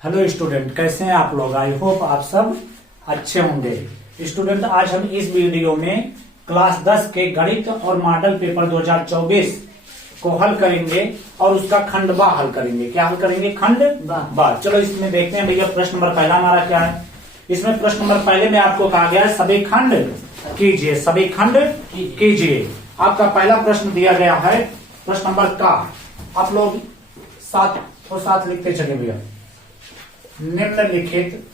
Hello student, कैसे हैं आप लोग। आई होप आप सब अच्छे होंगे। स्टूडेंट, आज हम इस वीडियो में क्लास 10 के गणित और मॉडल पेपर 2024 को हल करेंगे और उसका खंड बा हल करेंगे। क्या हल करेंगे? खंड बा। चलो इसमें देखते हैं भैया। प्रश्न नंबर पहला हमारा क्या है? इसमें प्रश्न नंबर पहले में आपको कहा गया है सभी खंड कीजिए, सभी खंड कीजिए। आपका पहला प्रश्न दिया गया है प्रश्न नंबर का। आप लोग साथ और साथ लिखते चले भैया। निम्नलिखित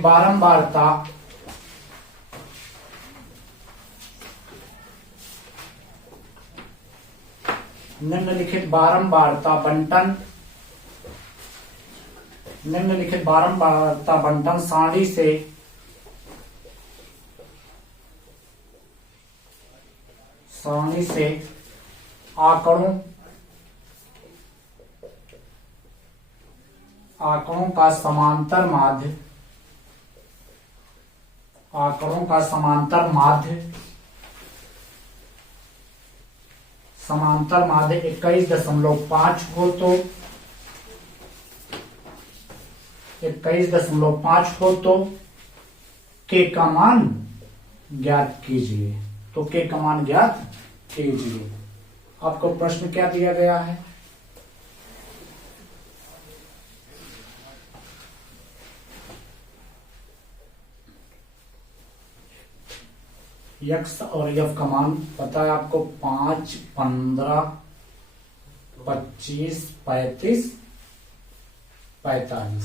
बारंबारता बंटन सारणी से आंकड़ों का समांतर माध्य 21.5 हो तो 21.5 हो तो के का मान ज्ञात कीजिए। तो के का मान ज्ञात कीजिए। आपको प्रश्न क्या दिया गया है? यक्स और यफ का मान पता है आपको 5, 15, 25, 35, 45।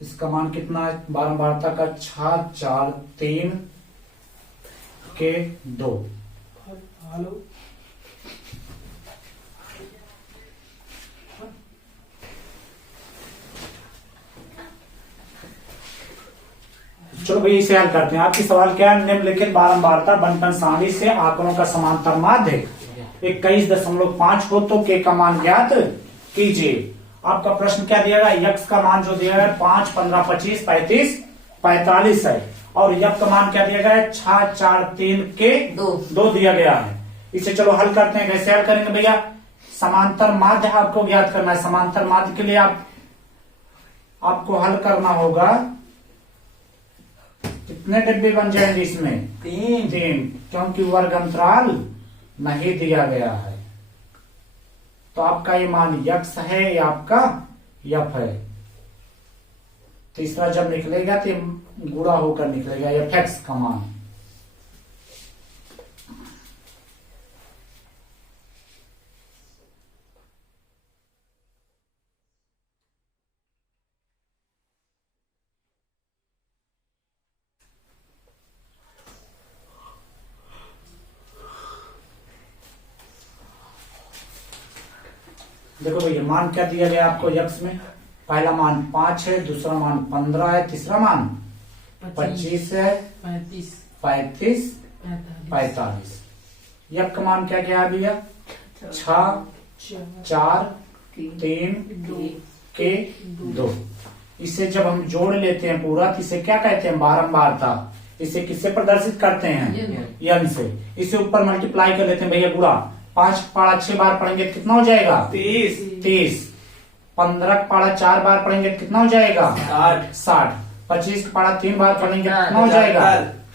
इसका मान कितना है? बारंबारता का 6, 4, 3 के 2। चलो भाई इसे हल करते हैं। आपकी सवाल क्या है? निम्नलिखित बारंबारता बंटन सारणी से आंकड़ों का समांतर माध्य 21.5 हो तो के का मान ज्ञात कीजिए। आपका प्रश्न क्या दिया गया? यक्स का मान जो दिया गया 5, 15, 25, 35, 45 है। और यफ का मान क्या दिया गया है? 6, 4, 3 के 2 दिया गया है। इसे चलो हल करते हैं। कैसे हल करेंगे भैया? समांतर माध्य आपको ज्ञात करना है। समांतर माध्य के लिए आपको हल करना होगा। कितने डिब्बे बन जाएंगे इसमें? 3, क्योंकि वर्ग अंतराल नहीं दिया गया है। तो आपका ये मान यक्स है या आपका यफ है। तीसरा जब निकलेगा तो गुणा होकर निकलेगा एफ एक्स का मान। देखो भैया, मान क्या दिया गया आपको यक्स में? पहला मान 5 है, दूसरा मान 15 है, तीसरा मान 25 है, 35, 45। यफ का मान क्या क्या है भैया? 6, 4, 3 के 2। इसे जब हम जोड़ लेते हैं पूरा तो इसे क्या कहते हैं? बारंबारता। इसे किससे प्रदर्शित करते हैं? यन से। इसे ऊपर मल्टीप्लाई कर लेते हैं भैया, गुणा। 5 पाड़ा 6 बार पढ़ेंगे तो कितना हो जाएगा? 30। 15 पाड़ा 4 बार पढ़ेंगे तो कितना हो जाएगा? 60। 25 पाड़ा 3 बार पढ़ेंगे तो कितना हो जाएगा?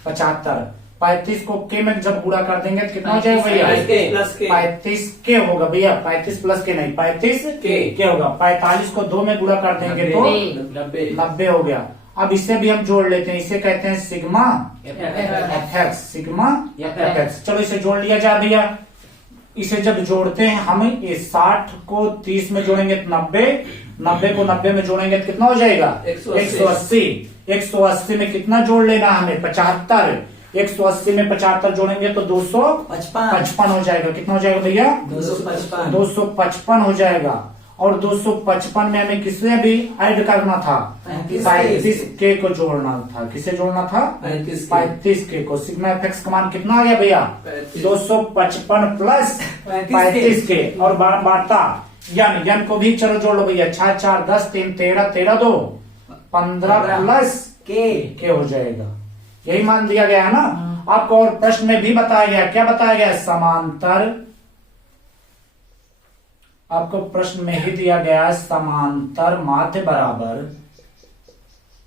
75। 35 को के में जब गुणा कर देंगे तो कितना हो जाएगा भैया? 35 के होगा भैया। 35 प्लस के नहीं, 35 के होगा। 45 को 2 में गुणा कर देंगे तो 90 हो गया। अब इसे भी हम जोड़ लेते हैं। इसे कहते हैं sigma F x. Sigma F x. चलो इसे जोड़ लिया जाए भैया। इसे जब जोड़ते हैं हम, इस 60 को 30 में जोड़ेंगे तो 90, 90 को 90 में जोड़ेंगे तो कितना हो जाएगा? 180। 180 में कितना जोड़ लेना हमें? 75। 180 में 75 जोड़ेंगे तो 255 हो जाएगा। कितना हो जाएगा भैया? 255 हो जाएगा। और 255 में हमें किसे भी ऐड करना था? 35 के को जोड़ना था। किसे जोड़ना था? 35 के को। सिग्मा एफ एक्स का मान कितना आ गया भैया? 255 प्लस 35 के। और बारंबारता यन को भी चलो जोड़ लो भैया। 6, 4, 10, 3, 13, 13, 2, 15 प्लस के हो जाएगा। यही मान दिया गया है ना। आपको और प्रश्न में भी बताया गया, क्या बताया गया, समांतर, आपको प्रश्न में ही दिया गया है समांतर माध्य बराबर,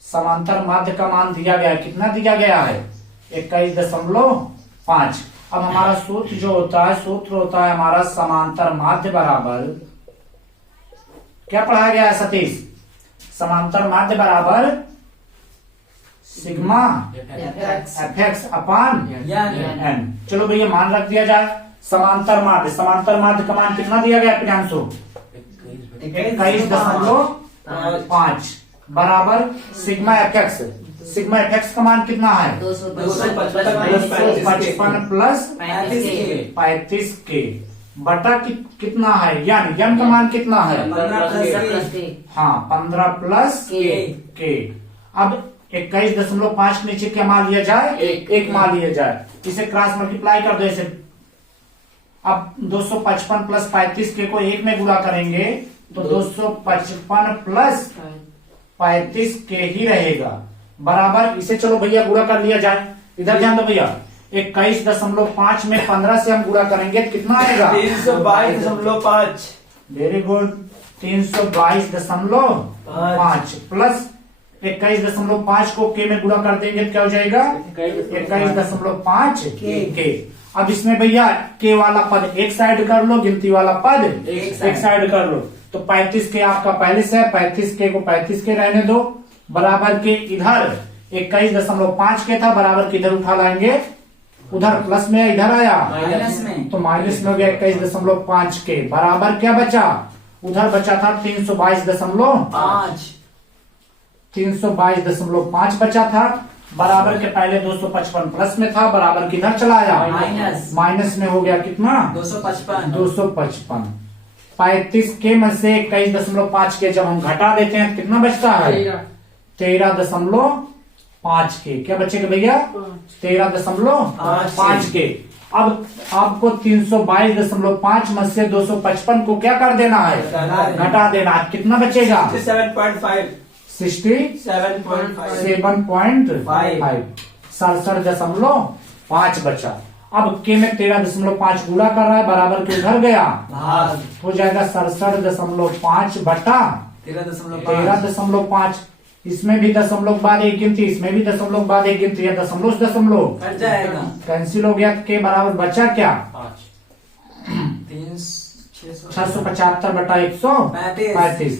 समांतर माध्य का मान दिया गया है, कितना दिया गया है, 21.5। अब हमारा सूत्र जो होता है, सूत्र होता है हमारा समांतर माध्य बराबर, क्या पढ़ाया गया है सतीश, समांतर माध्य बराबर सिग्मा एफ अपान एन। चलो भैया मान रख दिया जाए। समांतर माध्य, समांतर माध्य का मान कितना दिया गया प्रियांशु, 21.5 बराबर sigma F x. Sigma F x का मान कितना है, 255 प्लस 35 के बटा कितना है, यन का मान कितना है, 15 प्लस के। अब 21.5 नीचे क्या मान लिया जाए, एक मान लिया जाए, इसे क्रॉस मल्टीप्लाई कर दो इसे। अब 255 प्लस 35 के को एक में गुणा करेंगे तो 255 प्लस 35 के ही रहेगा बराबर, इसे चलो भैया गुणा कर लिया जाए। इधर ध्यान दो भैया, 21.5 में 15 से हम गुणा करेंगे तो कितना आएगा, 322.5। वेरी गुड, 322.5 प्लस 21.5 को के में गुणा कर देंगे तो क्या हो जाएगा, 21.5 के। अब इसमें भैया के वाला पद एक साइड कर लो, गिनती वाला पद एक साइड कर लो, तो 35 के आपका पहले से है, 35 के को 35 के रहने दो, बराबर के इधर 21.5 के था, बराबर के इधर उठा लाएंगे, उधर प्लस में इधर आया माइनस में, तो माइनस में हो गया 21.5 के, बराबर क्या बचा, उधर बचा था 322.5 बचा था, बराबर के पहले 255 प्लस में था, बराबर किधर चला आया माइनस में, हो गया कितना 255। 35 के में से 21.5 के जब हम घटा देते हैं तो कितना बचता है, 13.5 के, क्या बचेगा भैया, 13.5 के। अब आपको 322.5 में से 255 को क्या कर देना है, घटा देना है, कितना बचेगा 67.5 67.5 बचा। अब के में 13.5 गुणा कर रहा है, बराबर के उधर गया, हो जाएगा 67.5 बटा 13.5। इसमें भी दशमलव के बाद एक गिनती, इसमें भी दशमलव के बाद एक गिनती है, दशमलव से दशमलव कट जाएगा, कैंसिल हो गया, के बराबर बचा क्या, 675 बटा 135।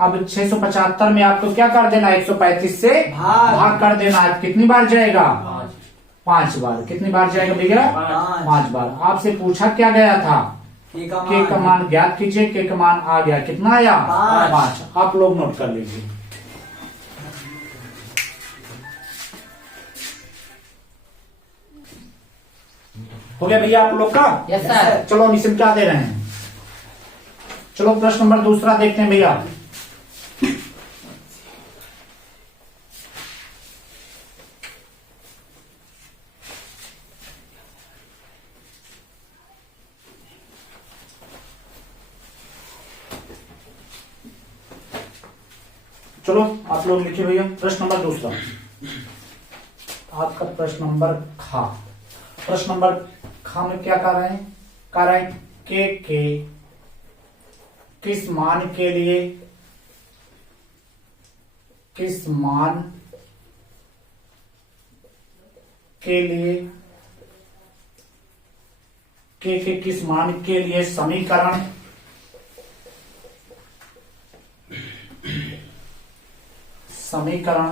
अब 675 में आपको क्या कर देना है, 135 से भाग कर देना है, कितनी बार जाएगा, 5 बार। कितनी बार जाएगा भैया, 5 बार। आपसे पूछा क्या गया था, के का मान ज्ञात कीजिए, के का मान आ गया, कितना आया, 5। आप लोग नोट कर लीजिए। हो गया भैया आप लोग का, यस सर। चलो हम इसे क्या दे रहे हैं, चलो प्रश्न नंबर दूसरा देखते हैं भैया। चलो आप लोग लिखिए भैया प्रश्न नंबर दूसरा, आपका प्रश्न नंबर खा। प्रश्न नंबर खा में क्या कर रहे हैं, कर रहे हैं के किस मान के लिए, किस मान के लिए, के किस मान के लिए समीकरण समीकरण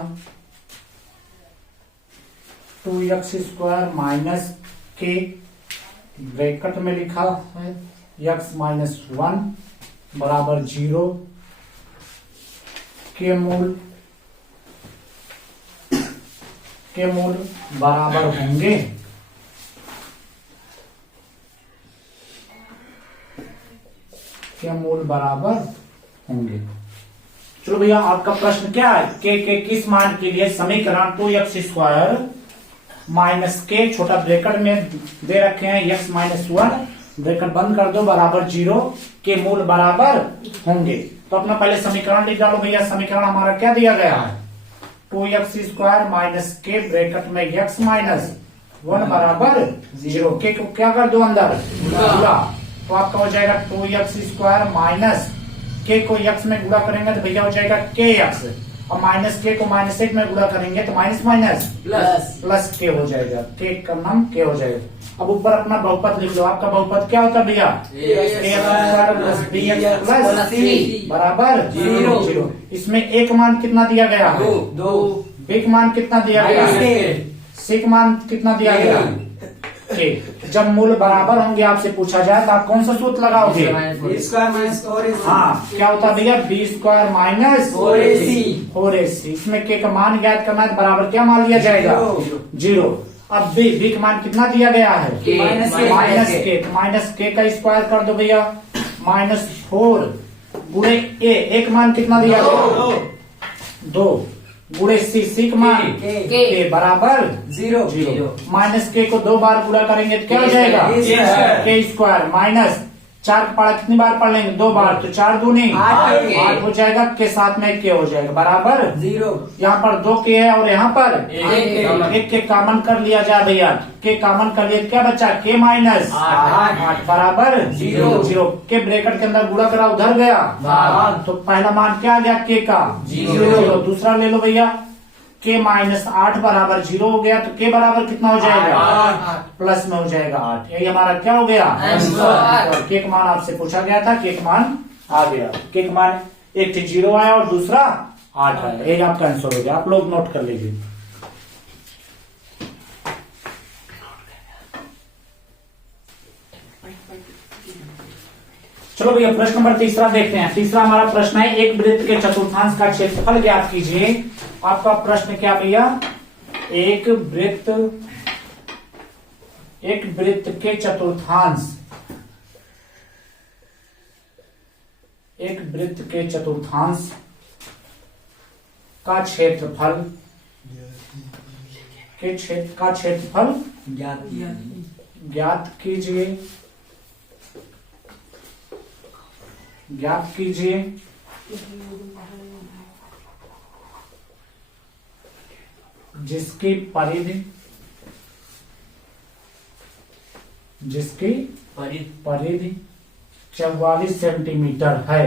2x² माइनस के ब्रैकेट में लिखा है x माइनस 1 बराबर 0 के मूल बराबर होंगे, के मूल बराबर होंगे। चलो भैया आपका प्रश्न क्या है, के किस मान के लिए समीकरण 2x² माइनस के छोटा ब्रैकेट में दे रखे हैं x माइनस 1 ब्रैकेट बंद कर दो बराबर 0 के मूल बराबर होंगे। तो अपना पहले समीकरण लिख डालो भैया। समीकरण हमारा क्या दिया गया है, 2x² माइनस के ब्रैकेट में x माइनस 1 बराबर 0। के को क्या कर दो अंदर गुणा, तो आपका हो जाएगा 2x² माइनस के को x में गुणा करेंगे तो भैया हो जाएगा kx, और माइनस के को -1 में गुणा करेंगे तो माइनस माइनस प्लस के हो जाएगा, के का नाम के हो जाएगा। अब ऊपर अपना बहुपद लिख लो। आपका बहुपद क्या होता है भैया? ax² + bx + c बराबर 0। इसमें a का मान कितना दिया गया है? 2। b का मान कितना दिया गया है? c का मान कितना दिया गया? के। जब मूल बराबर होंगे आपसे पूछा जाए तो आप कौन सा सूत्र लगाओगे? हाँ, क्या होता है भैया? b² - 4ac। इसमें के का मान ज्ञात करना है, बराबर क्या मान लिया जाएगा? 0। अब b का मान कितना दिया गया है? माइनस के का स्क्वायर कर दो भैया, -4 गुणे a का मान कितना दिया गया? 2 गुणे c का मान के बराबर 0। माइनस के को 2 बार गुणा करेंगे तो क्या हो जाएगा? k² माइनस 4 का पढ़ा कितनी बार पढ़ लेंगे? 2 बार, तो 4 दूनी 8 हो जाएगा, के साथ में के हो जाएगा बराबर 0। यहाँ पर 2 के है और यहाँ पर 1 के कॉमन कर लिया जाए भैया, के कॉमन कर लिया तो क्या बचा? के माइनस 8 बराबर 0। के ब्रैकेट के अंदर गुणा करा, उधर गया तो पहला मान क्या आ गया? के का 0। दूसरा ले लो भैया, के -8 बराबर 0 हो गया, तो के बराबर कितना हो जाएगा? प्लस में हो जाएगा 8। यही हमारा क्या हो गया? आंसर। के का मान आपसे पूछा गया था, के का मान आ गया। के का मान एक 0 आया और दूसरा 8 आया। यही आपका आंसर हो गया। आप लोग नोट कर लीजिए। चलो भैया प्रश्न नंबर 3 देखते हैं। तीसरा हमारा प्रश्न है, एक वृत्त के चतुर्थांश का क्षेत्रफल ज्ञात कीजिए। आपका प्रश्न क्या भैया? एक वृत्त के चतुर्थांश, एक वृत्त के चतुर्थांश का क्षेत्रफल ज्ञात कीजिए। जिसकी परिधि 44 सेंटीमीटर है।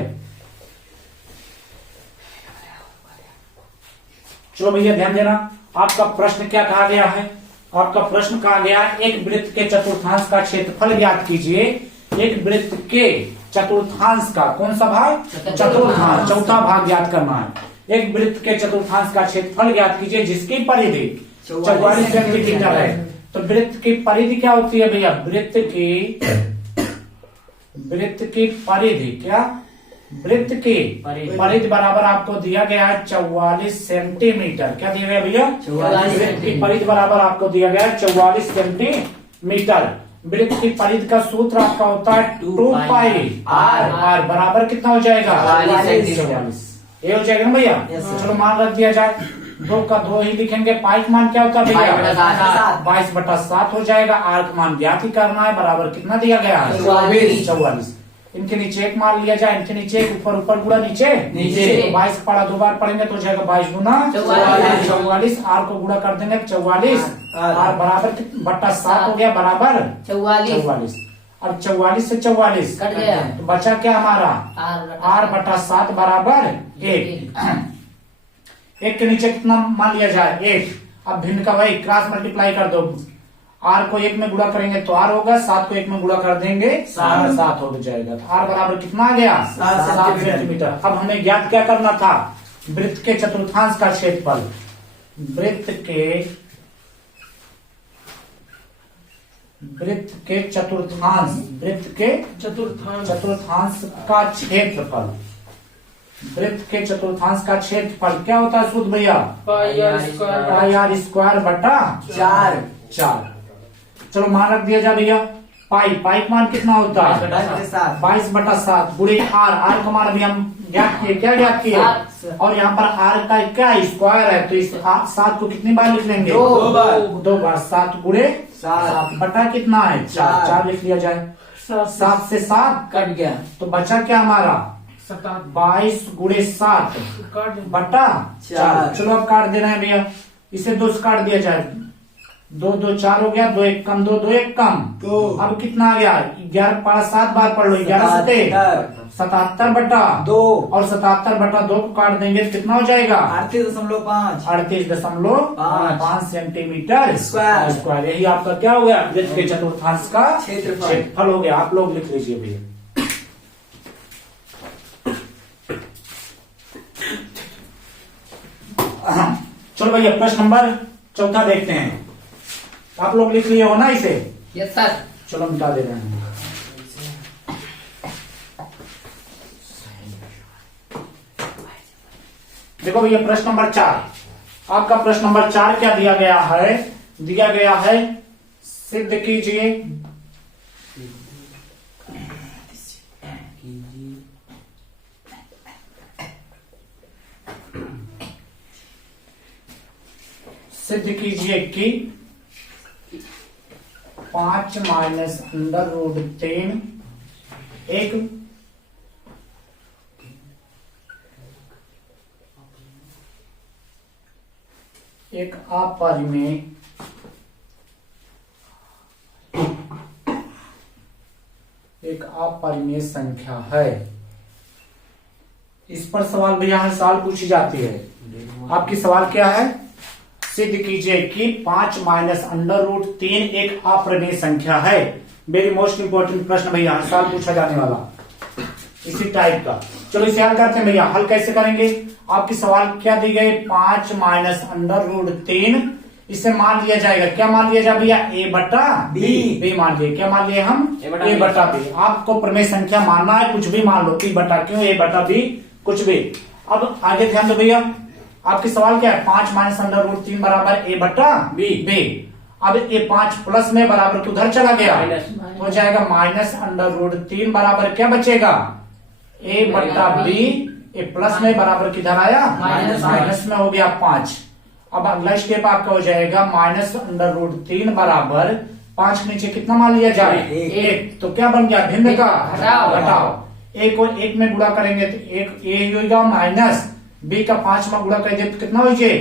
चलो भैया ध्यान देना, आपका प्रश्न क्या कहा गया है? आपका प्रश्न कहा गया है, एक वृत्त के चतुर्थांश का क्षेत्रफल ज्ञात कीजिए। एक वृत्त के चतुर्थांश का कौन सा भाग? चतुर्थांश, चौथा भाग ज्ञात करना है। एक वृत्त के चतुर्थांश का क्षेत्रफल ज्ञात कीजिए जिसकी परिधि 44 सेंटीमीटर है। तो वृत्त की परिधि क्या होती है भैया? वृत्त की परिधि क्या? वृत्त की परिधि बराबर आपको दिया गया है 44 सेंटीमीटर। क्या दिया गया भैया? वृत्त की परिधि बराबर आपको दिया गया है 44 सेंटीमीटर। वृत्त की परिधि का सूत्र आपका होता है 2πr बराबर कितना हो जाएगा? 44। ये हो जाएगा ना भैया? चलो मान रख दिया जाए, 2 का 2 ही लिखेंगे। पाई का मान क्या होता है भैया? 22/7 हो जाएगा। आर का मान ज्ञात ही करना है, बराबर कितना दिया गया है? 44। इनके नीचे एक मान लिया जाए, इनके नीचे एक, ऊपर गुणा नीचे 22 पढ़ा 2 बार पढ़ेंगे तो हो जाएगा 22 गुना 44। आर को गुणा कर देंगे 44, आर बराबर बट्टा 7 हो गया बराबर 44। अब 44 से 44 कट गया तो बचा क्या हमारा? r/7 बराबर 1। 1 के नीचे कितना मान लिया जाए? 1। अब भिन्न का वही क्रॉस मल्टीप्लाई कर दो। r को 1 में गुणा करेंगे तो r होगा, 7 को 1 में गुणा कर देंगे 7 हो जाएगा। तो r बराबर कितना आ गया? 7 सेंटीमीटर। अब हमें ज्ञात क्या करना था? वृत्त के चतुर्थांश का क्षेत्रफल। वृत्त के चतुर्थांश का क्षेत्रफल। वृत्त के चतुर्थांश का क्षेत्रफल क्या होता है शुद्ध भैया? πr² बटा 4। चलो मान रख दिया जाए भैया। पाई का मान कितना होता है? 22/7 गुणे आर का मान अभी हम ज्ञात किए। क्या ज्ञात किए? और यहाँ पर आर का क्या स्क्वायर है, तो इस 7 को कितनी बार लिख लेंगे? 2 बार। 7 गुणे 7 बटा कितना है? 4 लिख लिया जाए। 7 से 7 कट गया तो बचा क्या हमारा? 22 गुणे 7 बटा 4। चार। चलो अब काट देना है भैया, इसे 2 से काट दिया जाए, 2 2 4 हो गया, 2 1 कम, 2 2 1 कम। दो। अब कितना आ गया, 11 5 7 बार पढ़ लो, 11 7 77 बटा 2 और 77 बटा 2 को काट देंगे तो कितना हो जाएगा, 38.5 38.5 सेंटीमीटर स्क्वायर। स्क्वायर। यही आपका क्या हो गया, वृत्त के चतुर्थांश का क्षेत्रफल। क्षेत्रफल हो गया। आप लोग लिख लीजिए भैया। चलो भैया प्रश्न नंबर 4 देखते हैं। आप लोग लिख लिए हो ना इसे? Yes sir. चलो मिटा दे रहे हैं। देखो भैया प्रश्न नंबर 4, आपका प्रश्न नंबर 4 क्या दिया गया है, दिया गया है सिद्ध कीजिए सिद्ध कीजिए कि 5 माइनस अंडर रूट 3 एक अपरिमेय संख्या है। इस पर सवाल भैया हर साल पूछी जाती है। आपकी सवाल क्या है, सिद्ध कीजिए कि 5 माइनस अंडर रूट 3 एक अप्रमेय संख्या है। वेरी मोस्ट इंपोर्टेंट प्रश्न भैया, हर साल पूछा जाने वाला इसी टाइप का। चलो इसे हल करते हैं भैया। हल कैसे करेंगे, आपकी सवाल क्या दी गई, 5 माइनस अंडर रूट 3, इसे मान लिया जाएगा, क्या मान लिया जाए भैया, ए बटा बी मान लिए। क्या मान लिए हम, ए बटा बी। आपको प्रमेय संख्या मानना है, कुछ भी मान लो, बी बटा क्यों, ए बटा बी, कुछ भी। अब आगे ध्यान दो भैया, आपकी सवाल क्या है, 5 माइनस अंडर रूट 3 बराबर ए बटा बी। अब ये 5 प्लस में बराबर उधर चला गया, हो जाएगा माइनस अंडर रूट 3 बराबर क्या बचेगा, ए बटा बी। ए प्लस में बराबर किधर आया, माइनस में हो गया 5। अब अगला स्टेप आपका हो जाएगा माइनस अंडर रूट 3 बराबर 5 के नीचे कितना मान लिया जाए, 1। तो क्या बन गया, भिन्न का घटाओ। एक को 1 में गुणा करेंगे तो एक ए होगा, माइनस बी का 5 में गुणा करेंगे तो कितना हो जाए,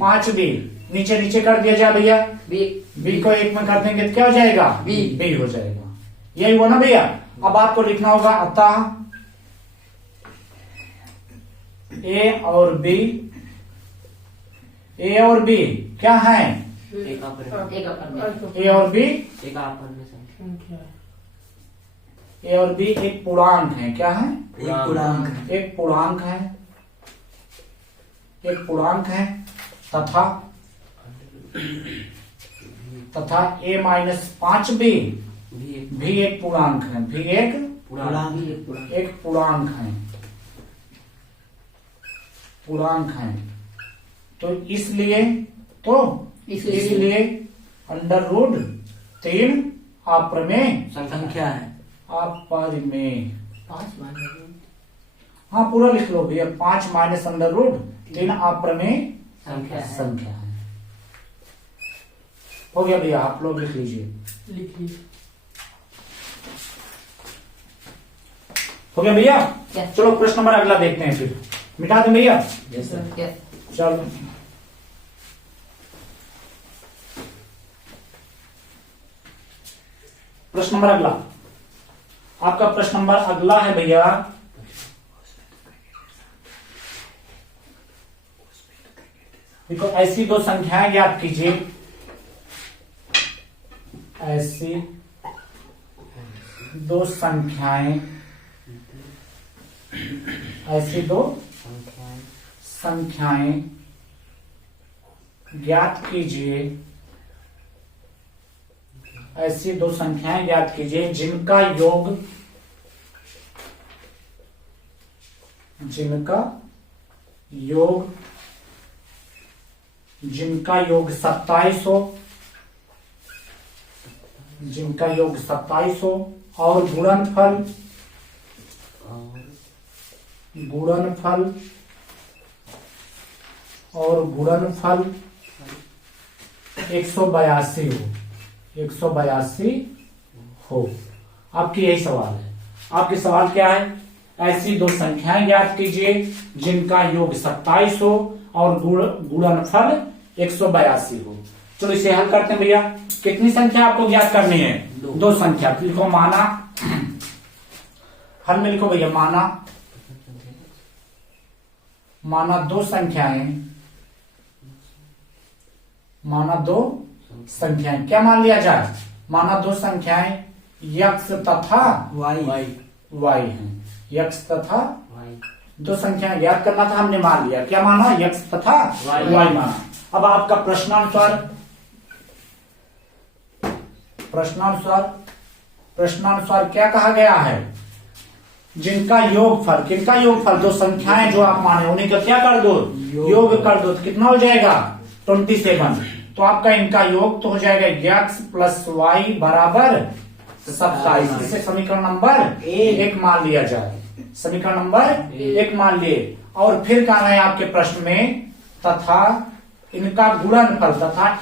5 बी। नीचे नीचे कर दिया जाए भैया, बी को 1 में कर देंगे तो क्या हो जाएगा, बी हो जाएगा। यही वो ना भैया। अब आपको लिखना होगा अतः ए और बी क्या है, ए और बी, ए और बी एक पूर्णांक है। क्या है, एक पूर्णांक है तथा ए माइनस 5 बी भी एक पूर्णांक है, भी एक पूर्णांक है। तो इसलिए अंडर रूट 3 अप्रमेय संख्या है। अपरिमेय, हाँ पूरा लिख लो भैया, 5 माइनस अंडर रूट 3 अप्रमेय संख्या है। हो गया भैया, आप लोग लिख लीजिए। हो गया भैया। चलो प्रश्न नंबर अगला देखते हैं, फिर मिटा दें भैया। चलो प्रश्न नंबर अगला, आपका प्रश्न नंबर अगला है भैया, देखो ऐसी दो संख्याएं ज्ञात कीजिए, ऐसी दो संख्याएं ज्ञात कीजिए, ऐसी दो संख्याएं ज्ञात कीजिए जिनका योग 27 हो, और गुणनफल 182 हो। आपकी यही सवाल है। आपकी सवाल क्या है, ऐसी दो संख्याएं ज्ञात कीजिए जिनका योग 27 हो और गुणनफल 182 हो। चलो इसे हल करते हैं भैया। कितनी संख्या आपको ज्ञात करनी है? दो संख्या। लिखो माना, हल में लिखो भैया माना दो संख्याएं। क्या मान लिया जाए? माना दो संख्याएं x तथा y हैं। x तथा दो संख्याएं ज्ञात करना था, हमने मान लिया। क्या माना? x तथा y माना। अब आपका प्रश्नानुसार क्या कहा गया है? जिनका योगफल, किनका योगफल? दो संख्याएं जो आप माने उन्हीं का क्या कर दो? योग कर दो। तो कितना हो जाएगा? 27। तो आपका इनका योग तो हो जाएगा x प्लस वाई बराबर 27। इसे समीकरण नंबर 1 मान लिया जाए। समीकरण नंबर 1 मान लिए। और फिर कहना है आपके प्रश्न में तथा इनका गुणनफल, तथा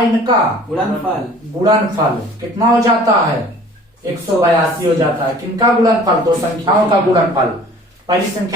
इनका गुणनफल कितना हो जाता है? 182 हो जाता है। किनका गुणनफल? दो संख्याओं का गुणनफल। पहली संख्या